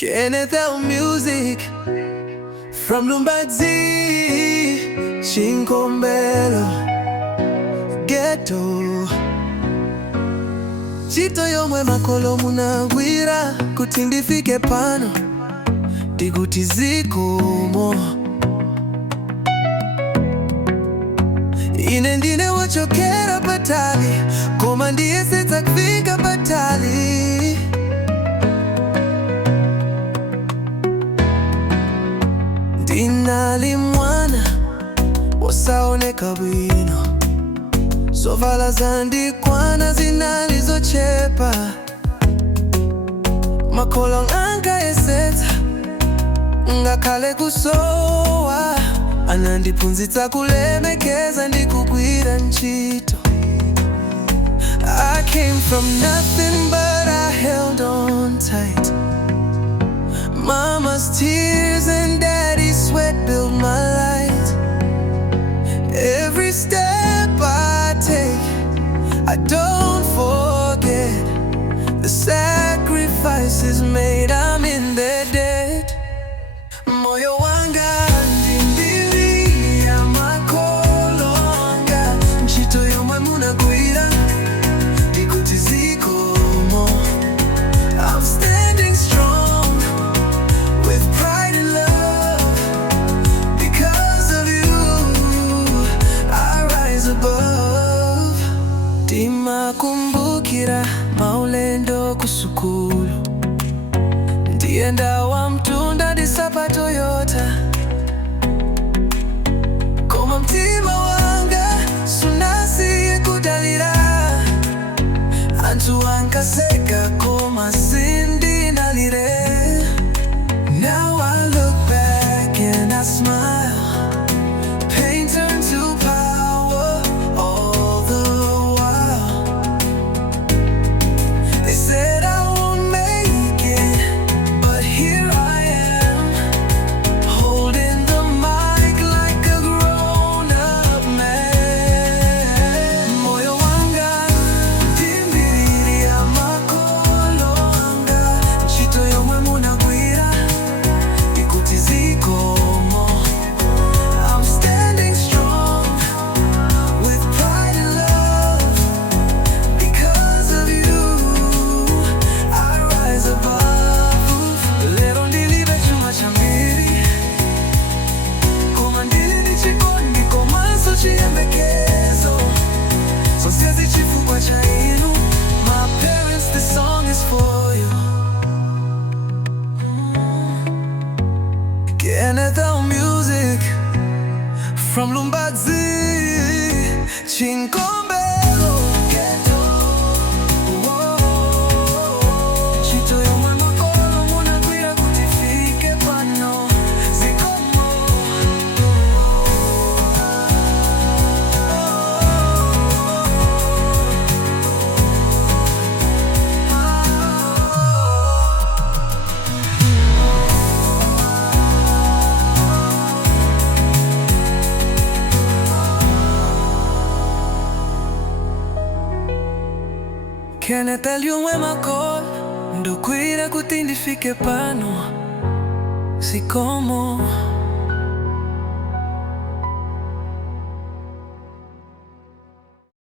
Kenneth L music from Lumbadzi, Chinkombelo, Getto. Ntchito yomwe makolo anagwira kuti ndifikire pano ndikuti zikomo. Ine ndine wochokera patali koma ndiyesetsa kufika patali. Ndinali mwana wosaoneka bwino, zovala zandikwana zinali zochepa. Makolo anga yesetsa ngakhale kusowa, anandiphunzitsa kulemekeza ndikugwira ntchito. I came from nothing but I held on tight. Mama's tears and daddy's sweat built my light. Every step I take, I don't forget the sacrifices made. I'm in their debt. Moyo wanga ndifikire, makolo anga ntchito yomwe anagwira ndikuti zikomo. I'm standing strong with pride and love. Because of you, I rise above. Ndimakumbukira ulendo kusukulu, ndiyenda wamtunda ndisapato yota. Koma mtima wanga sunasiye kudalira, anthu ankaseka koma sindinalire. Now I look back and I smile. Pain turned to power all the while. They said I won't make it, but here I am, holding the mic like a grown-up man. Moyo wanga ndifikire, makolo anga ntchito yomwe anagwira ndikuti zikomo. I'm standing strong with pride and love. Because of you, I rise above. Lero ndilibe chuma chambiri, koma ndili chikondi komanso chiyembekezo. Sonsezi chifukwa cha inu. My parents, this song is for you. Kenneth L music from Lumbadzi, Chinkombelo, Getto. Ntchito yomwe makolo anagwira kuti ndifikire pano zikomo. Kenneth L yomwe makolo anagwira kuti ndifikire pano zikomo.